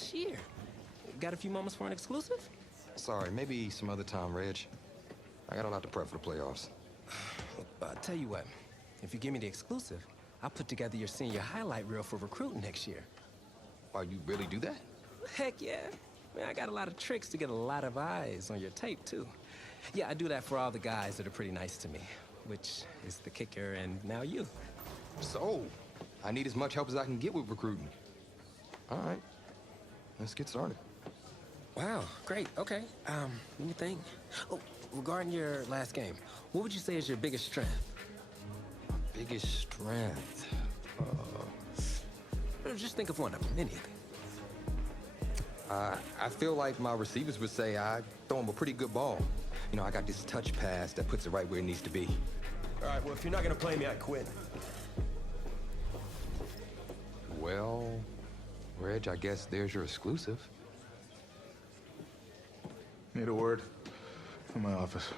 this year. Got a few moments for an exclusive? Sorry, maybe some other time, Reg. I got a lot to prep for the playoffs. I'll tell you what, if you give me the exclusive, I'll put together your senior highlight reel for recruiting next year. Oh, you really do that? Heck yeah. Man, I got a lot of tricks to get a lot of eyes on your tape, too. Yeah, I do that for all the guys that are pretty nice to me, which is the kicker and now you. So, I need as much help as I can get with recruiting. All right, let's get started. Wow, great, okay. Let me think. Oh, regarding your last game, what would you say is your biggest strength? My biggest strength? Just think of one of them, anything. I feel like my receivers would say I throw them a pretty good ball. You know, I got this touch pass that puts it right where it needs to be. All right, well, if you're not gonna play me, I quit. Well, Reg, I guess there's your exclusive. Need a word in my office.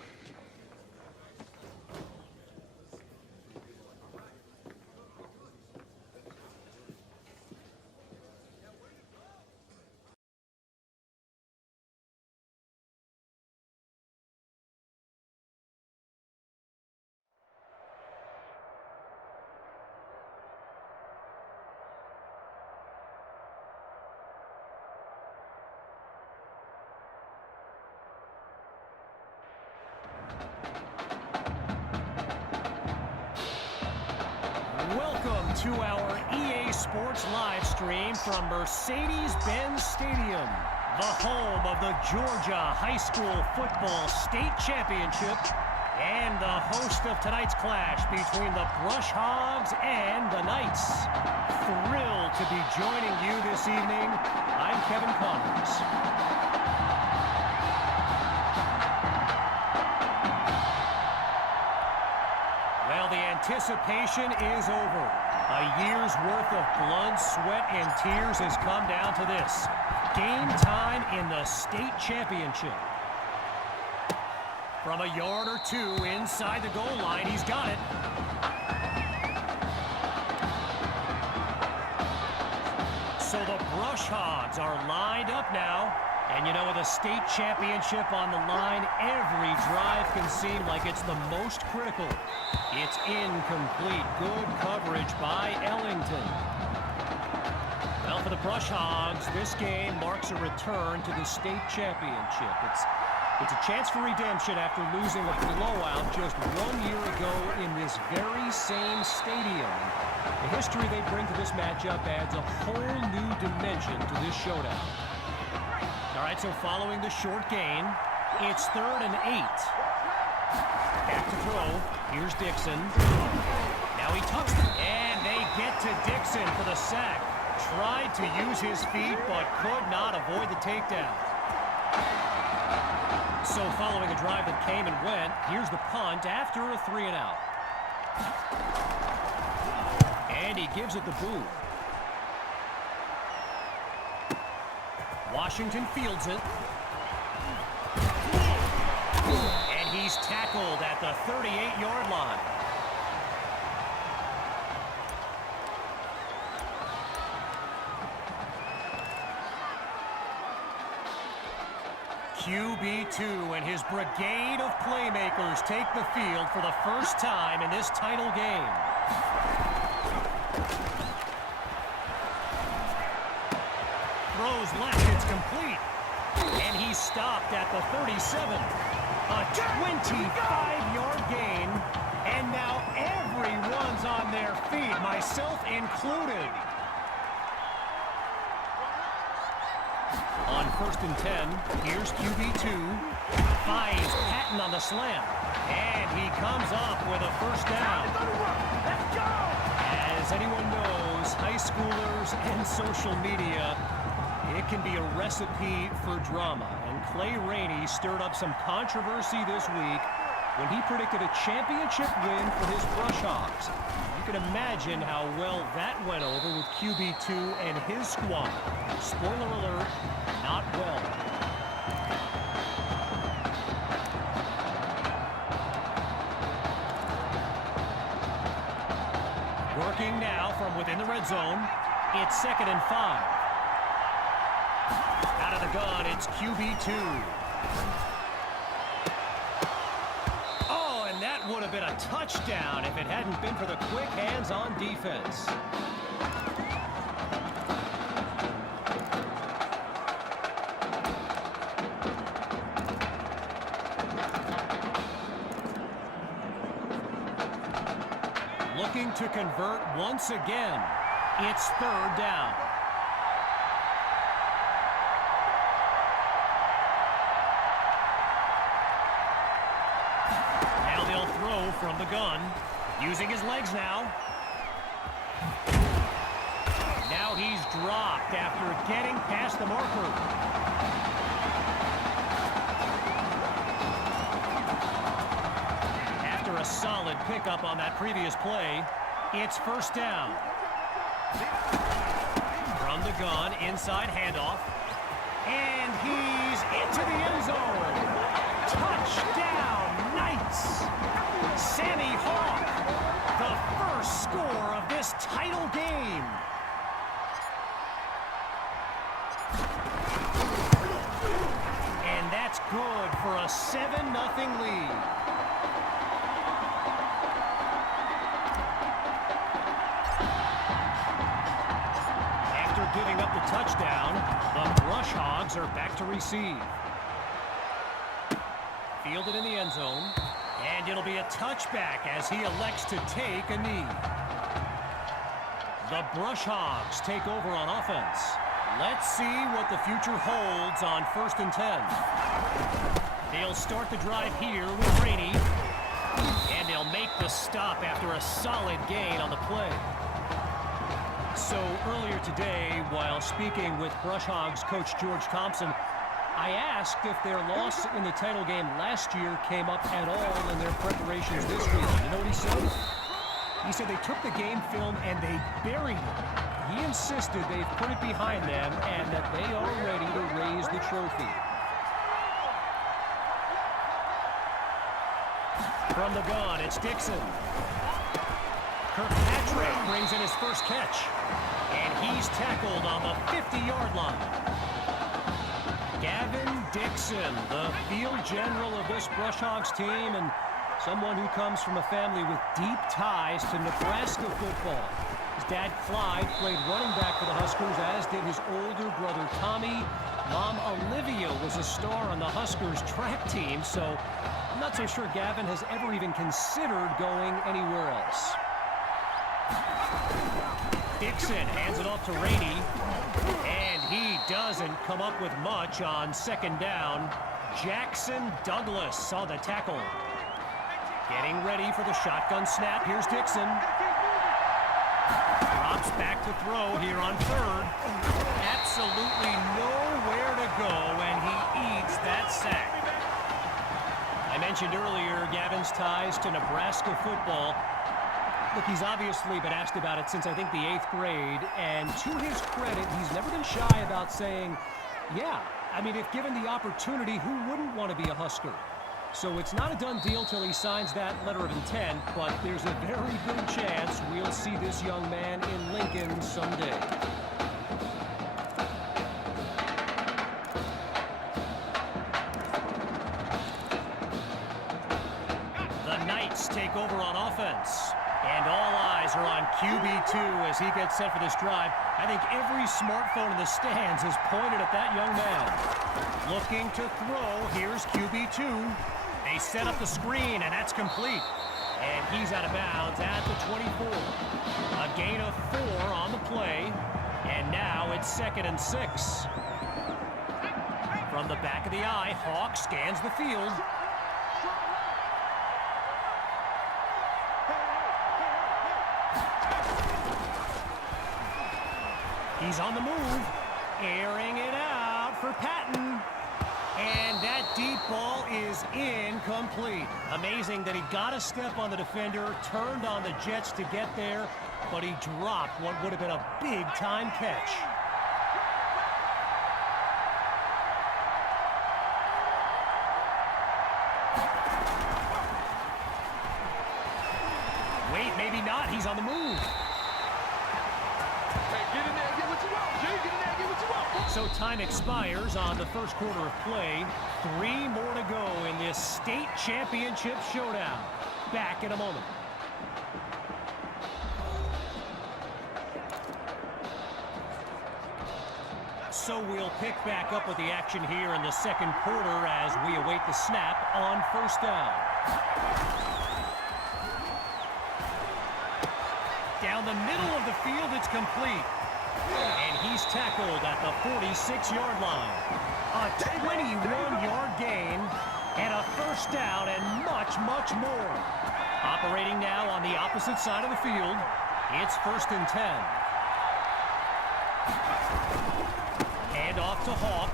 Welcome to our EA Sports live stream from Mercedes-Benz Stadium, the home of the Georgia High School Football State Championship and the host of tonight's clash between the Brush Hogs and the Knights. Thrilled to be joining you this evening. I'm Kevin Connors. Well, the anticipation is over. A year's worth of blood, sweat, and tears has come down to this. Game time in the state championship. From a yard or two inside the goal line, he's got it. So the Brush Hogs are lined up now. And you know, with a state championship on the line, every drive can seem like it's the most critical. It's incomplete. Good coverage by Ellington. Well, for the Brush Hogs, this game marks a return to the state championship. It's a chance for redemption after losing a blowout just 1 year ago in this very same stadium. The history they bring to this matchup adds a whole new dimension to this showdown. All right, so following the short gain, it's 3rd and 8. Back to throw. Here's Dixon. Now he tucks it, and they get to Dixon for the sack. Tried to use his feet, but could not avoid the takedown. So following a drive that came and went, here's the punt after a 3 and out. And he gives it the boot. Washington fields it. And he's tackled at the 38-yard line. QB2 and his brigade of playmakers take the field for the first time in this title game. Throws left, it's complete. And he's stopped at the 37. A 25-yard gain. And now everyone's on their feet, myself included. On 1st and 10, here's QB2. Finds Patton on the slant. And he comes up with a first down. Let's go! As anyone knows, high schoolers and social media, it can be a recipe for drama. And Clay Rainey stirred up some controversy this week when he predicted a championship win for his Brush Hogs. You can imagine how well that went over with QB2 and his squad. Spoiler alert, not well. Working now from within the red zone. It's 2nd and 5. the gun, it's QB2. Oh, and that would have been a touchdown if it hadn't been for the quick hands on defense. Looking to convert once again. It's third down. Now they'll throw from the gun, using his legs now. Now he's dropped after getting past the marker. A solid pickup on that previous play. It's first down. From the gun, inside handoff. And he's into the end zone. Touchdown, Knights! Sammy Hawk, the first score of this title game. And that's good for a 7-0 lead. Giving up the touchdown, the Brush Hogs are back to receive. Fielded in the end zone, and it'll be a touchback as he elects to take a knee. The Brush Hogs take over on offense. Let's see what the future holds on 1st and 10. They'll start the drive here with Rainey, and they'll make the stop after a solid gain on the play. So earlier today, while speaking with Brush Hogs coach George Thompson, I asked if their loss in the title game last year came up at all in their preparations this week. You know what he said? He said they took the game film and they buried it. He insisted they've put it behind them and that they are ready to raise the trophy. From the gun, it's Dixon. Kirkpatrick brings in his first catch. And he's tackled on the 50-yard line. Gavin Dixon, the field general of this Brush Hogs team and someone who comes from a family with deep ties to Nebraska football. His dad, Clyde, played running back for the Huskers, as did his older brother, Tommy. Mom, Olivia, was a star on the Huskers track team, so I'm not so sure Gavin has ever even considered going anywhere else. Dixon hands it off to Rainey, and he doesn't come up with much on 2nd down. Jackson Douglas saw the tackle. Getting ready for the shotgun snap. Here's Dixon. Drops back to throw here on 3rd. Absolutely nowhere to go, and he eats that sack. I mentioned earlier Gavin's ties to Nebraska football. Look, he's obviously been asked about it since, I think, the 8th grade, and to his credit, he's never been shy about saying, yeah, I mean, if given the opportunity, who wouldn't want to be a Husker? So it's not a done deal till he signs that letter of intent, but there's a very good chance we'll see this young man in Lincoln someday. The Knights take over on offense. And all eyes are on QB2 as he gets set for this drive. I think every smartphone in the stands is pointed at that young man. Looking to throw, here's QB2. They set up the screen, and that's complete. And he's out of bounds at the 24. A gain of 4 on the play. And now it's 2nd and 6. From the back of the eye, Hawk scans the field. He's on the move, airing it out for Patton. And that deep ball is incomplete. Amazing that he got a step on the defender, turned on the Jets to get there, but he dropped what would have been a big-time catch. Wait, maybe not. He's on the move. Hey, get in there and get what you want. So time expires on the first quarter of play. 3 more to go in this state championship showdown. Back in a moment. So we'll pick back up with the action here in the second quarter as we await the snap on first down. Down the middle of the field, it's complete. And he's tackled at the 46-yard line. A 21-yard gain and a first down and much, much more. Operating now on the opposite side of the field. It's 1st and 10. Hand off to Hawk.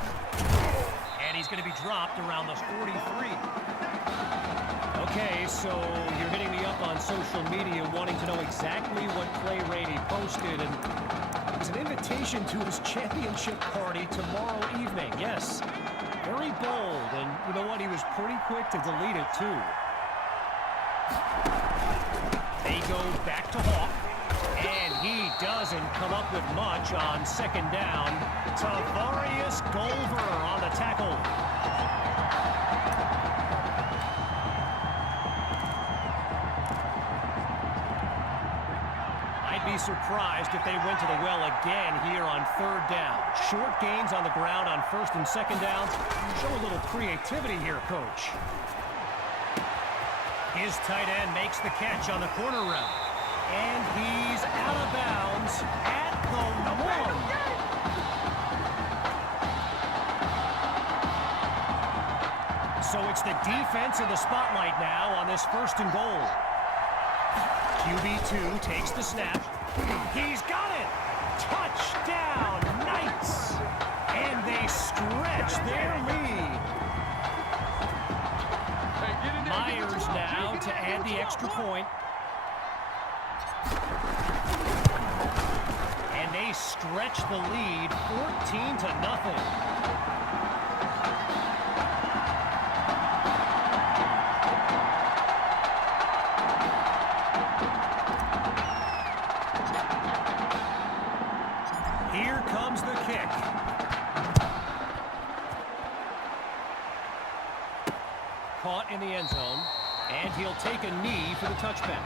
And he's going to be dropped around the 43. Okay, so you're hitting me up on social media wanting to know exactly what Clay Rainey posted. And it's an invitation to his championship party tomorrow evening. Yes, very bold. And you know what? He was pretty quick to delete it, too. They go back to Hawk. And he doesn't come up with much on second down. Tavarius Golver on the tackle. I'd be surprised if they went to the well again here on 3rd down. Short gains on the ground on 1st and 2nd downs. Show a little creativity here, coach. His tight end makes the catch on the corner route. And he's out of bounds at the 1. So it's the defense in the spotlight now on this 1st and goal. QB2 takes the snap. He's got it! Touchdown, Knights! And they stretch their lead. Myers now to add the extra point. And they stretch the lead 14-0. Here comes the kick. Caught in the end zone, and he'll take a knee for the touchback.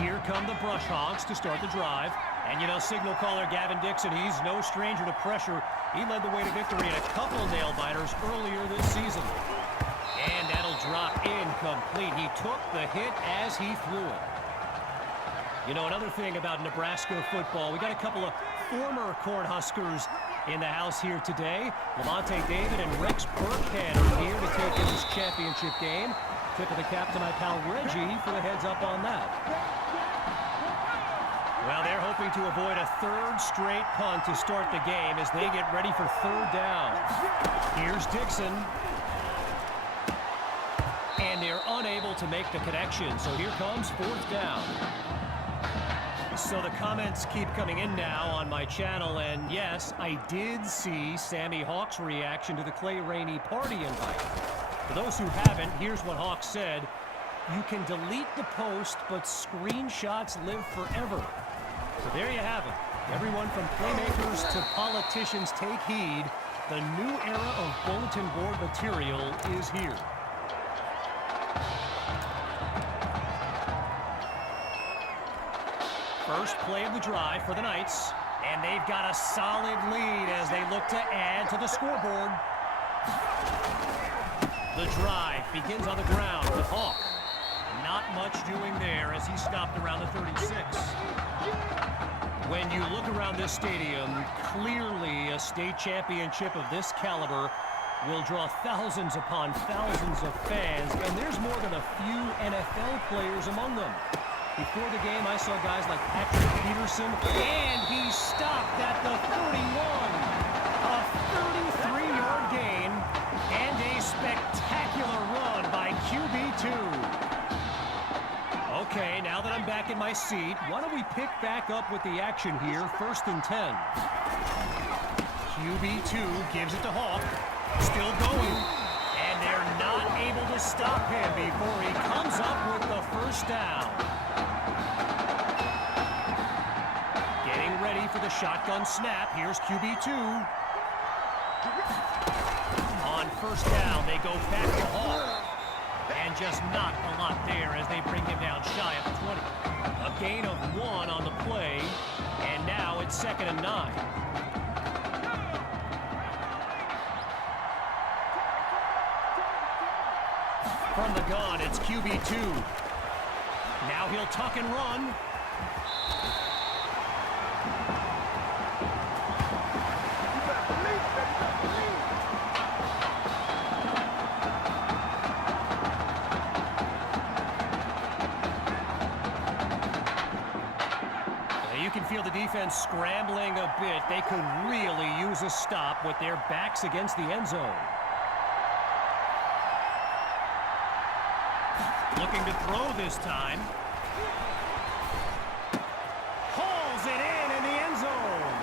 Here come the Brush Hogs to start the drive. And you know, signal caller Gavin Dixon, he's no stranger to pressure. He led the way to victory in a couple nail-biters earlier this season. And that'll drop incomplete. He took the hit as he threw it. You know, another thing about Nebraska football, we got a couple of former Cornhuskers in the house here today. Lavonte David and Rex Burkhead are here to take in this championship game. Tip of the cap to my pal Reggie for the heads up on that. Well, they're hoping to avoid a 3rd straight punt to start the game as they get ready for 3rd down. Here's Dixon. And they're unable to make the connection, so here comes 4th down. So the comments keep coming in now on my channel, and yes, I did see Sammy Hawk's reaction to the Clay Rainey party invite. For those who haven't, here's what Hawk said. You can delete the post, but screenshots live forever. So there you have it. Everyone from playmakers to politicians take heed. The new era of bulletin board material is here. First play of the drive for the Knights, and they've got a solid lead as they look to add to the scoreboard. The drive begins on the ground with Hawk. Not much doing there as he stopped around the 36. When you look around this stadium, clearly a state championship of this caliber will draw thousands upon thousands of fans, and there's more than a few NFL players among them. Before the game, I saw guys like Patrick Peterson, and he stopped at the 31. A 33-yard gain, and a spectacular run by QB2. Okay, now that I'm back in my seat, why don't we pick back up with the action here, 1st and 10. QB2 gives it to Hawk, still going, and they're not able to stop him before he comes up with the 1st down. for the shotgun snap. Here's QB2. On first down, they go back to Hall. And just not a lot there as they bring him down shy of the 20. A gain of 1 on the play, and now it's 2nd and 9. From the gun, it's QB2. Now he'll tuck and run. You can feel the defense scrambling a bit. They could really use a stop with their backs against the end zone. Looking to throw this time. Hauls it in the end zone.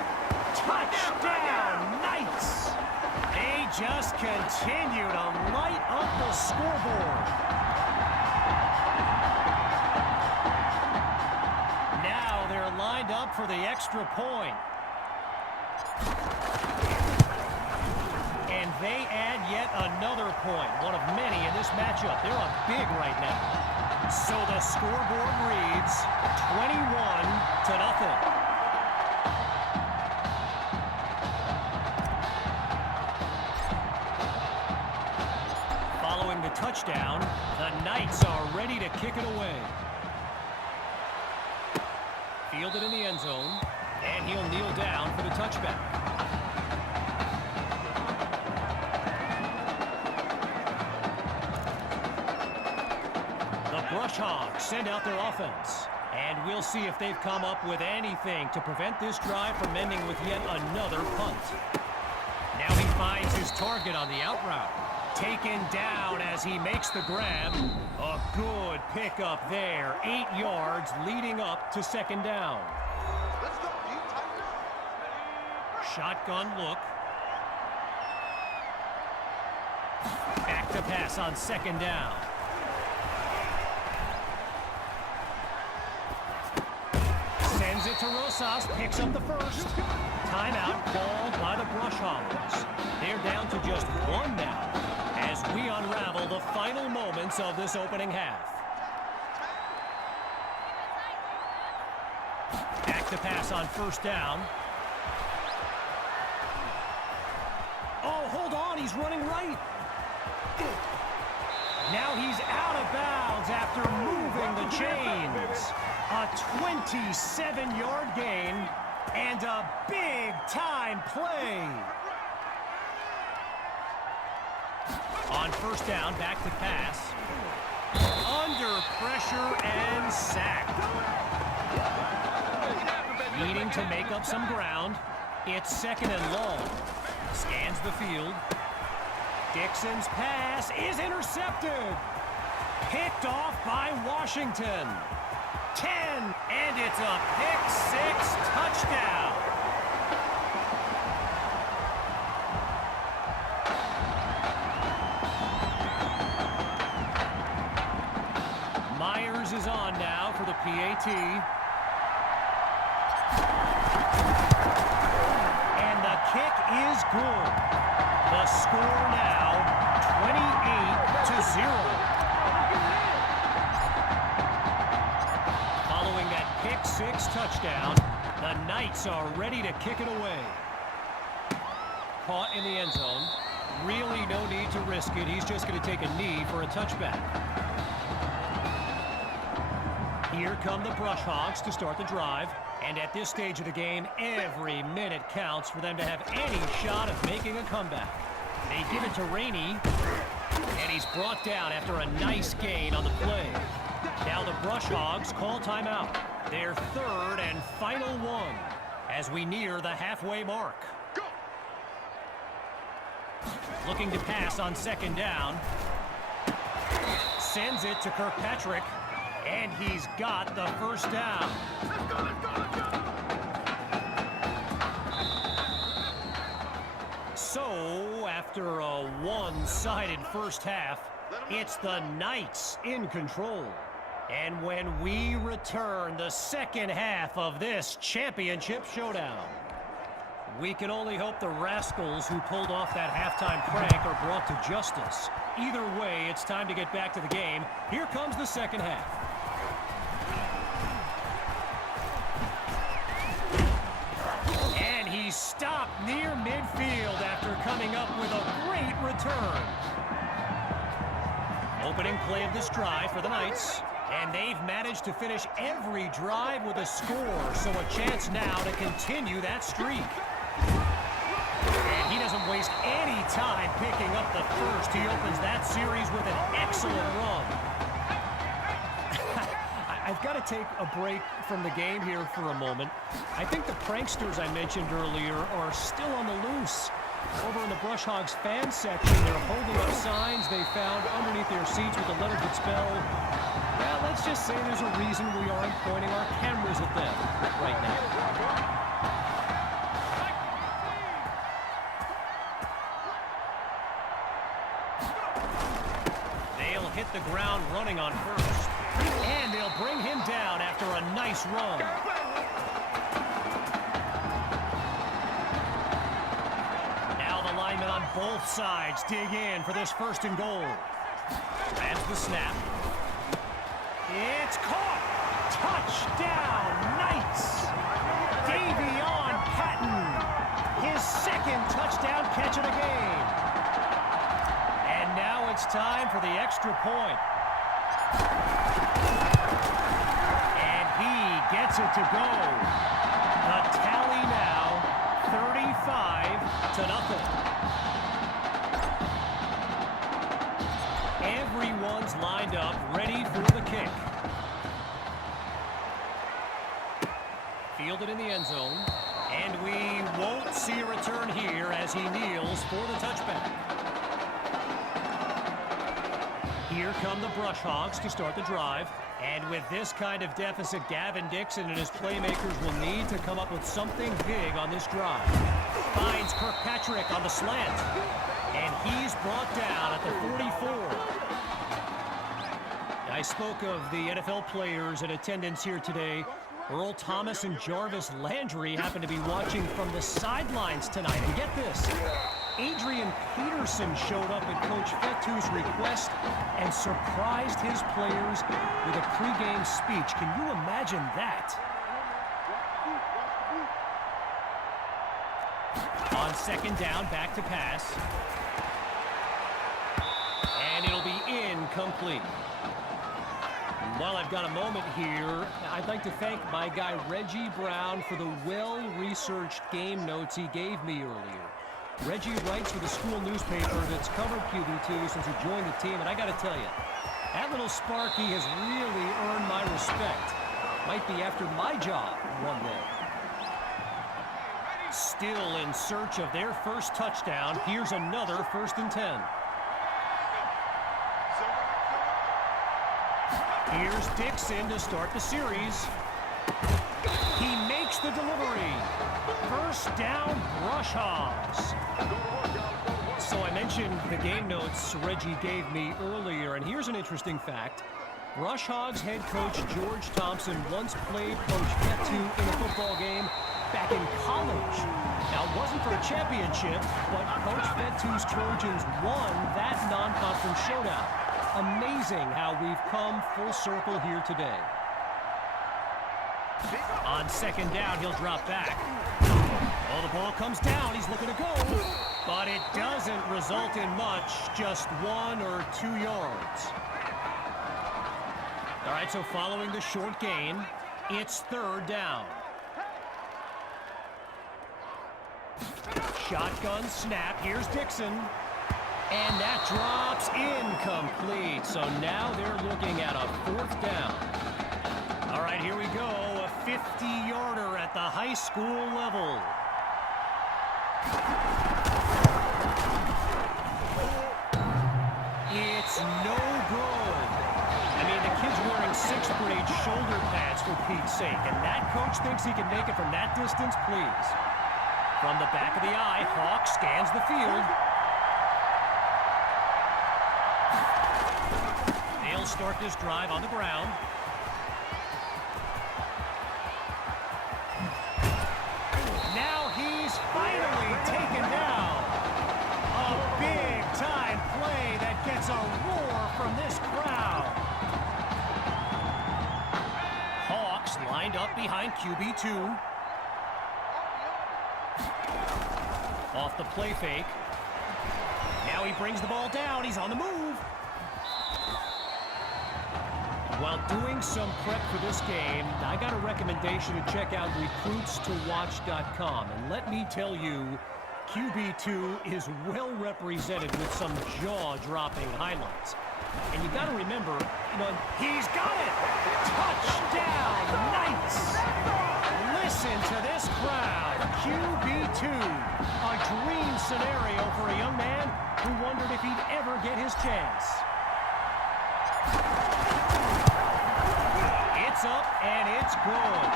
Touchdown, Knights! They just continue to light up the scoreboard. Now they're lined up for the extra point. And they add yet another point, one of many in this matchup. They're up big right now. So the scoreboard reads 21-0. Following the touchdown, the Knights are ready to kick it away. Fielded in the end zone, and he'll kneel down for the touchback. Brush Hogs send out their offense. And we'll see if they've come up with anything to prevent this drive from ending with yet another punt. Now he finds his target on the out route. Taken down as he makes the grab. A good pickup there. 8 yards leading up to 2nd down. Shotgun look. Back to pass on 2nd down. Sends it to Rosas, picks up the first. Timeout called by the Brush Hogs. They're down to just 1 now as we unravel the final moments of this opening half. Back to pass on 1st down. Oh, hold on, he's running right. Now he's out of bounds after moving the chains. A 27-yard gain and a big-time play. On 1st down, back to pass. Under pressure and sacked. Needing to make up some ground. It's 2nd and long. Scans the field. Dixon's pass is intercepted. Picked off by Washington. 10, and it's a pick-6 touchdown. Myers is on now for the PAT. And the kick is good. The score now 28-0. Following that pick-6 touchdown, the Knights are ready to kick it away. Caught in the end zone. Really no need to risk it. He's just going to take a knee for a touchback. Here come the Brush Hogs to start the drive. And at this stage of the game, every minute counts for them to have any shot of making a comeback. They give it to Rainey, and he's brought down after a nice gain on the play. Now the Brush Hogs call timeout. Their 3rd and final one as we near the halfway mark. Go. Looking to pass on 2nd down. Sends it to Kirkpatrick, and he's got the 1st down. Let's go, let's go, let's go. So, after a one-sided first half, it's the Knights in control. And when we return, the second half of this championship showdown. We can only hope the rascals who pulled off that halftime prank are brought to justice. Either way, it's time to get back to the game. Here comes the second half. And he stopped near midfield after coming up with a great return. Opening play of this drive for the Knights. And they've managed to finish every drive with a score, so a chance now to continue that streak. And he doesn't waste any time picking up the first. He opens that series with an excellent run. I've got to take a break from the game here for a moment. I think the pranksters I mentioned earlier are still on the loose. Over in the Brush Hogs fan section, they're holding up signs they found underneath their seats with the letters that spell, well, let's just say there's a reason we aren't pointing our cameras at them right now. They'll hit the ground running on first. And they'll bring him down after a nice run. Now the linemen on both sides dig in for this first and goal. That's the snap. It's caught! Touchdown, Knights! Davion Patton, his second touchdown catch of the game. And now it's time for the extra point. And he gets it to go. The tally now, 35-0. Everyone's lined up, ready for the kick. Fielded in the end zone. And we won't see a return here as he kneels for the touchback. Here come the Brush Hogs to start the drive. And with this kind of deficit, Gavin Dixon and his playmakers will need to come up with something big on this drive. Finds Kirkpatrick on the slant. And he's brought down at the 44. I spoke of the NFL players in attendance here today. Earl Thomas and Jarvis Landry happen to be watching from the sidelines tonight. And get this, Adrian Peterson showed up at Coach Fetu's request and surprised his players with a pregame speech. Can you imagine that? On second down, back to pass. And it'll be incomplete. While I've got a moment here, I'd like to thank my guy Reggie Brown for the well-researched game notes he gave me earlier. Reggie writes for the school newspaper that's covered QB2 since he joined the team, and I got to tell you, that little Sparky has really earned my respect. Might be after my job one day. Still in search of their first touchdown. Here's another 1st and 10. Here's Dixon to start the series. He makes the delivery. First down, Brush Hogs. So I mentioned the game notes Reggie gave me earlier, and here's an interesting fact. Brush Hogs head coach George Thompson once played Coach Fetu in a football game back in college. Now, it wasn't for a championship, but Coach Fetu's Trojans won that non-conference showdown. Amazing how we've come full circle here today. On second down, he'll drop back. Oh, the ball comes down. He's looking to go. But it doesn't result in much, just 1 or 2 yards. All right, so following the short gain, it's third down. Shotgun snap. Here's Dixon. And that drops incomplete. So now they're looking at a 4th down. All right, here we go. A 50-yarder at the high school level. It's no good. I mean, the kid's wearing 6th grade shoulder pads for Pete's sake. And that coach thinks he can make it from that distance, please. From the back of the eye, Hawk scans the field. They'll start this drive on the ground. behind QB2. Off the play fake. Now he brings the ball down. He's on the move. While doing some prep for this game, I got a recommendation to check out recruitstowatch.com. And let me tell you, QB2 is well represented with some jaw-dropping highlights. And you got to remember, he's got it! Touchdown! Nice! Listen to this crowd. QB2, a dream scenario for a young man who wondered if he'd ever get his chance. It's up and it's good.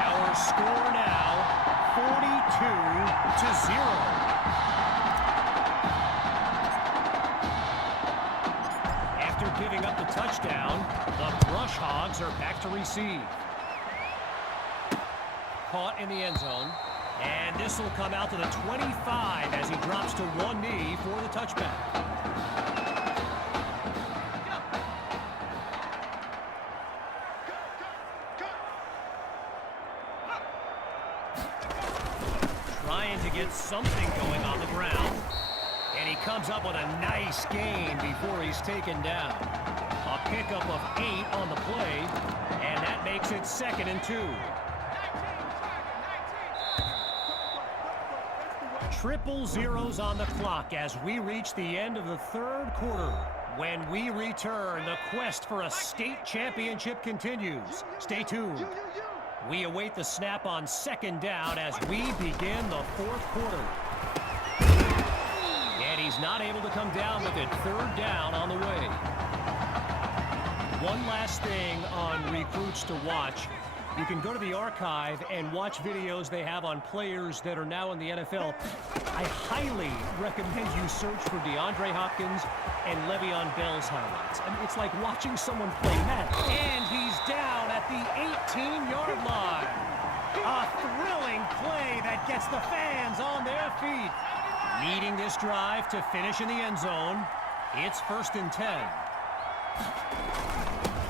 Our score now, 42-0. After giving up the touchdown, the Brush Hogs are back to receive. Caught in the end zone. And this will come out to the 25 as he drops to one knee for the touchback. Trying to get something going on the ground. And he comes up with a nice gain before he's taken down. A pickup of 8 on the play, and that makes it 2nd and 2. Triple zeros on the clock as we reach the end of the 3rd quarter. When we return, the quest for a state championship continues. Stay tuned. We await the snap on 2nd down as we begin the 4th quarter. And he's not able to come down with it. 3rd down on the way. One last thing on Recruits to Watch. You can go to the archive and watch videos they have on players that are now in the NFL. I highly recommend you search for DeAndre Hopkins and Le'Veon Bell's highlights. I mean, it's like watching someone play Madden. And he's down at the 18-yard line. A thrilling play that gets the fans on their feet. Leading this drive to finish in the end zone. It's 1st and 10.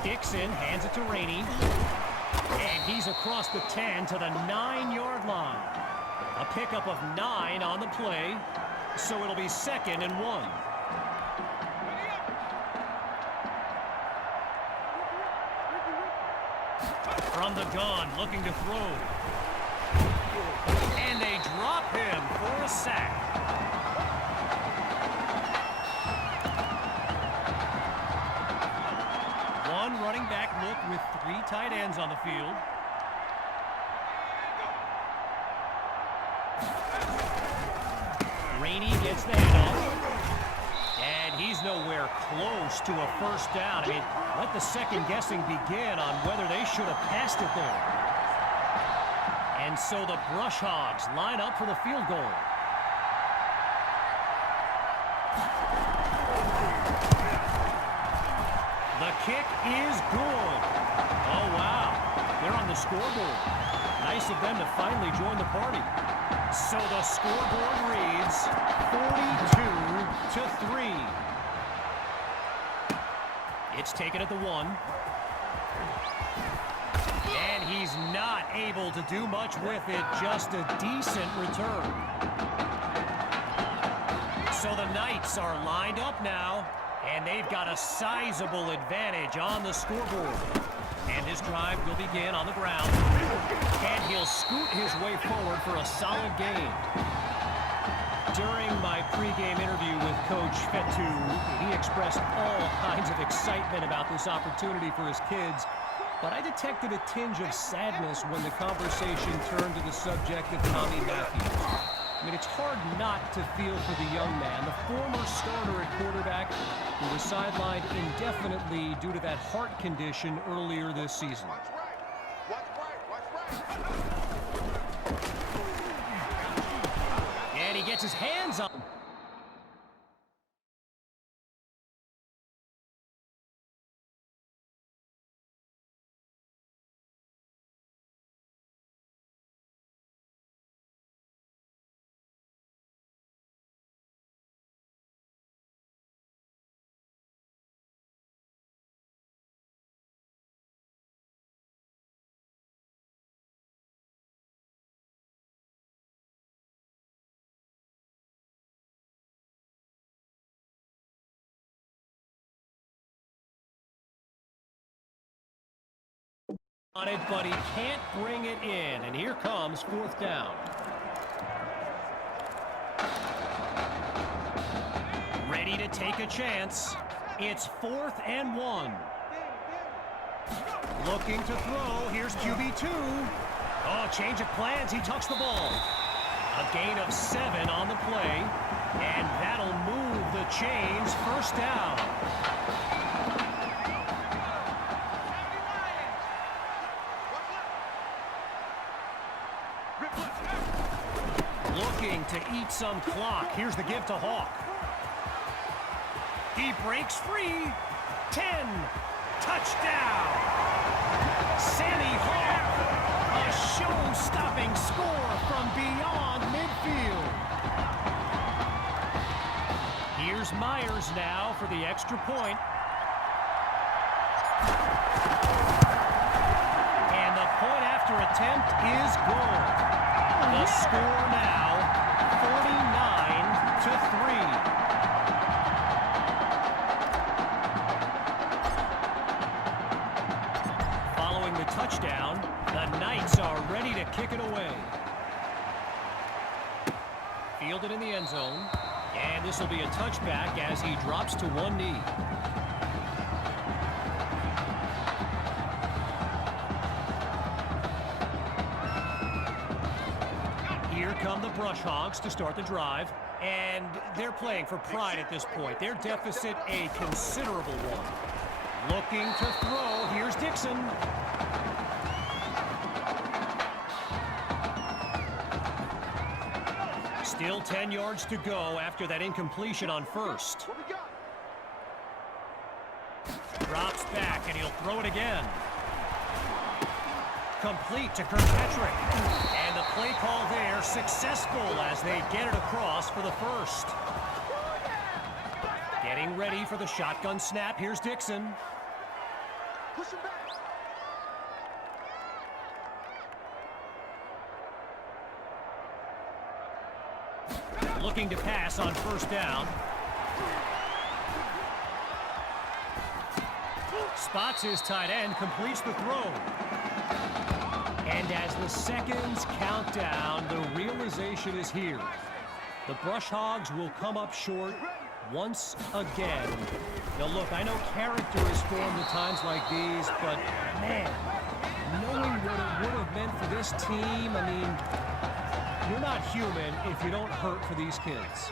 Dixon hands it to Rainey. And he's across the 10 to the 9-yard line. A pickup of 9 on the play, so it'll be 2nd and 1. From the gun, looking to throw. And they drop him for a sack. One running back look with 3 tight ends on the field. Rainey gets the handoff. And he's nowhere close to a 1st down. I mean, let the second guessing begin on whether they should have passed it there. And so the Brush Hogs line up for the field goal. The kick is good. Oh, wow. They're on the scoreboard. Nice of them to finally join the party. So the scoreboard reads 42-3. It's taken at the 1. And he's not able to do much with it. Just a decent return. So the Knights are lined up now. And they've got a sizable advantage on the scoreboard. And his drive will begin on the ground. And he'll scoot his way forward for a solid gain. During my pregame interview with Coach Fetu, he expressed all kinds of excitement about this opportunity for his kids. But I detected a tinge of sadness when the conversation turned to the subject of Tommy Matthews. I mean, it's hard not to feel for the young man, the former starter at quarterback who was sidelined indefinitely due to that heart condition earlier this season. And he gets his hands on On it, but he can't bring it in. And here comes fourth down. Ready to take a chance. It's 4th and 1. Looking to throw. Here's QB2. Oh, change of plans. He tucks the ball. A gain of 7 on the play. And that'll move the chains. First down. Looking to eat some clock. Here's the give to Hawk. He breaks free. 10. Touchdown. Sammy Hawk. A show-stopping score from beyond midfield. Here's Myers now for the extra point. And the point after attempt is good. The score now, 49-3. Following the touchdown, the Knights are ready to kick it away. Fielded in the end zone, and this will be a touchback as he drops to one knee. Here come the Brush Hogs to start the drive, and they're playing for pride at this point. Their deficit a considerable one. Looking to throw. Here's Dixon. Still 10 yards to go after that incompletion on first. Drops back, and he'll throw it again. Complete to Kirkpatrick. And the play call there successful as they get it across for the first. Getting ready for the shotgun snap. Here's Dixon. Push him back. Looking to pass on first down. Spots his tight end, completes the throw. And as the seconds count down, the realization is here. The Brush Hogs will come up short once again. Now look, I know character is formed at times like these, but man, knowing what it would have meant for this team, I mean, you're not human if you don't hurt for these kids.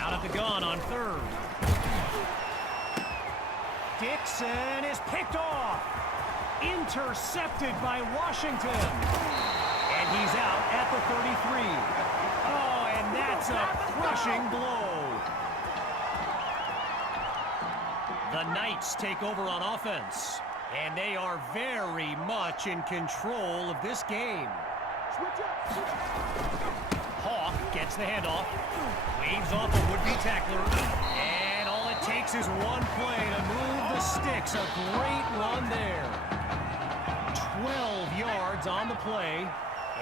Out of the gun on third. Dixon is picked off. Intercepted by Washington. And he's out at the 33. Oh, and that's a crushing blow. The Knights take over on offense. And they are very much in control of this game. Hawk gets the handoff. Waves off a would-be tackler. And all it takes is one play to move the sticks. A great run there. 12 yards on the play.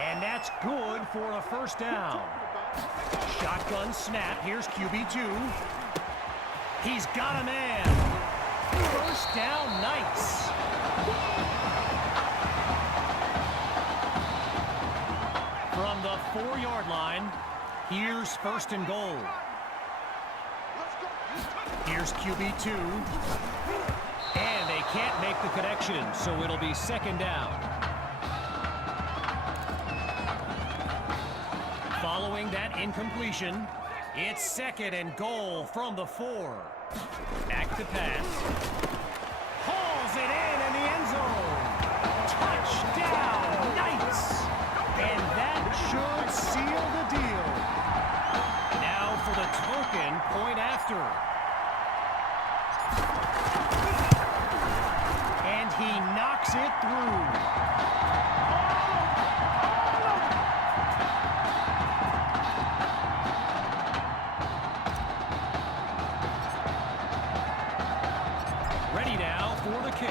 And that's good for a first down. Shotgun snap. Here's QB2. He's got a man. First down, Knights. From the 4-yard line, here's first and goal. Here's QB2. And they can't make the connection, so it'll be second down. Following that incompletion, it's second and goal from the 4. Back to pass. Hauls it in the end zone. Touchdown, Knights. And that should seal the deal. Now for the token point after. And he knocks it through. Ready now for the kick.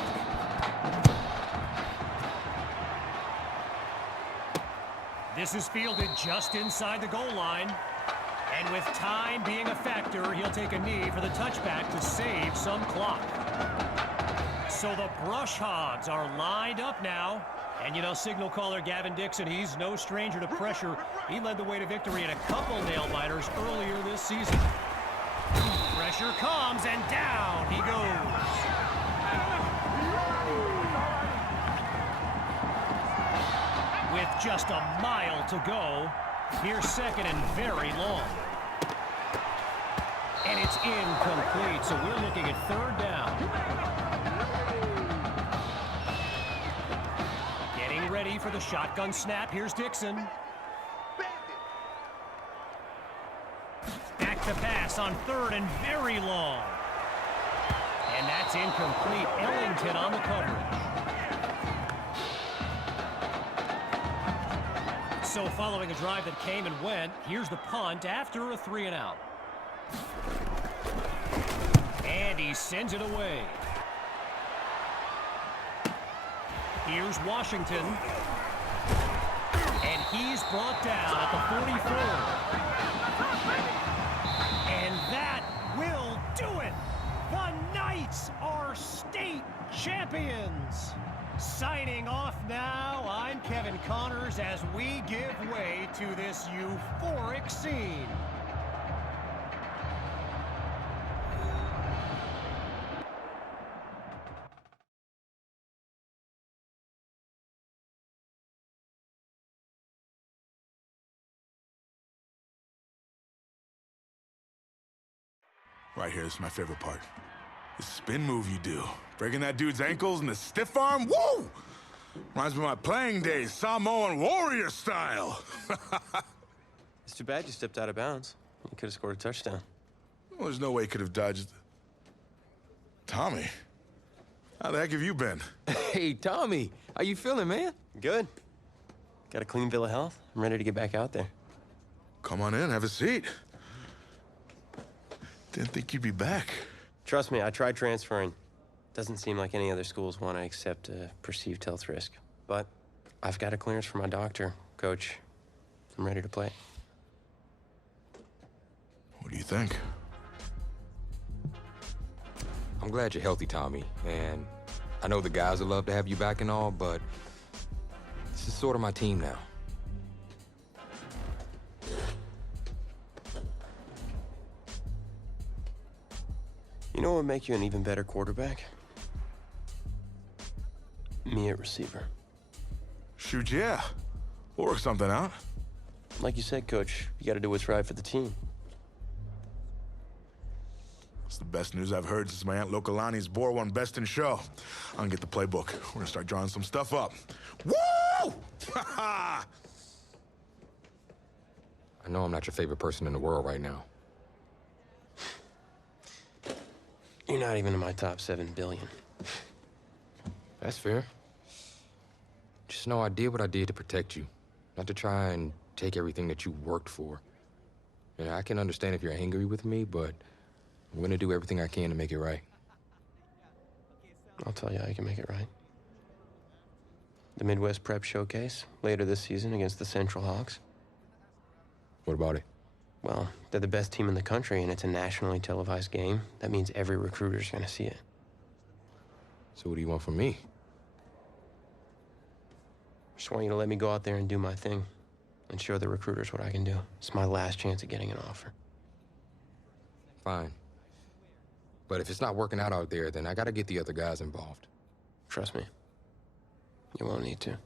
This is fielded just inside the goal line. And with time being a factor, he'll take a knee for the touchback to save some clock. So the Brush Hogs are lined up now. And you know, signal caller Gavin Dixon, he's no stranger to pressure. He led the way to victory in a couple nail-biters earlier this season. Pressure comes, and down he goes. With just a mile to go, here's second and very long. And it's incomplete, so we're looking at third down. Getting ready for the shotgun snap. Here's Dixon. Back to pass on third and very long. And that's incomplete. Ellington on the coverage. So following a drive that came and went, here's the punt after a 3-and-out. And he sends it away. Here's Washington. And he's brought down at the 44. And that will do it. The Knights are state champions. Signing off now, I'm Kevin Connors as we give way to this euphoric scene. Right here, this is my favorite part. The spin move you do. Breaking that dude's ankles and the stiff arm, woo! Reminds me of my playing days, Samoan warrior style. It's too bad you stepped out of bounds. You could have scored a touchdown. Well, there's no way he could have dodged. Tommy, how the heck have you been? Hey, Tommy, how you feeling, man? Good. Got a clean bill of health. I'm ready to get back out there. Come on in, have a seat. Didn't think you'd be back. Trust me, I tried transferring. Doesn't seem like any other schools want to accept a perceived health risk. But I've got a clearance from my doctor, Coach. I'm ready to play. What do you think? I'm glad you're healthy, Tommy. And I know the guys would love to have you back and all, but this is sort of my team now. You know what would make you an even better quarterback? Me at receiver. Shoot, yeah. We'll work something out. Like you said, Coach, you got to do what's right for the team. It's the best news I've heard since my Aunt Lokalani's Boar won Best in Show. I'm gonna get the playbook. We're gonna start drawing some stuff up. Woo! I know I'm not your favorite person in the world right now. You're not even in my top 7 billion. That's fair. Just know I did what I did to protect you, not to try and take everything that you worked for. And I can understand if you're angry with me, but I'm gonna do everything I can to make it right. I'll tell you how you can make it right. The Midwest Prep Showcase, later this season against the Central Hawks. What about it? Well, they're the best team in the country, and it's a nationally televised game. That means every recruiter's gonna see it. So what do you want from me? Just want you to let me go out there and do my thing and show the recruiters what I can do. It's my last chance at getting an offer. Fine. But if it's not working out there, then I gotta get the other guys involved. Trust me, you won't need to.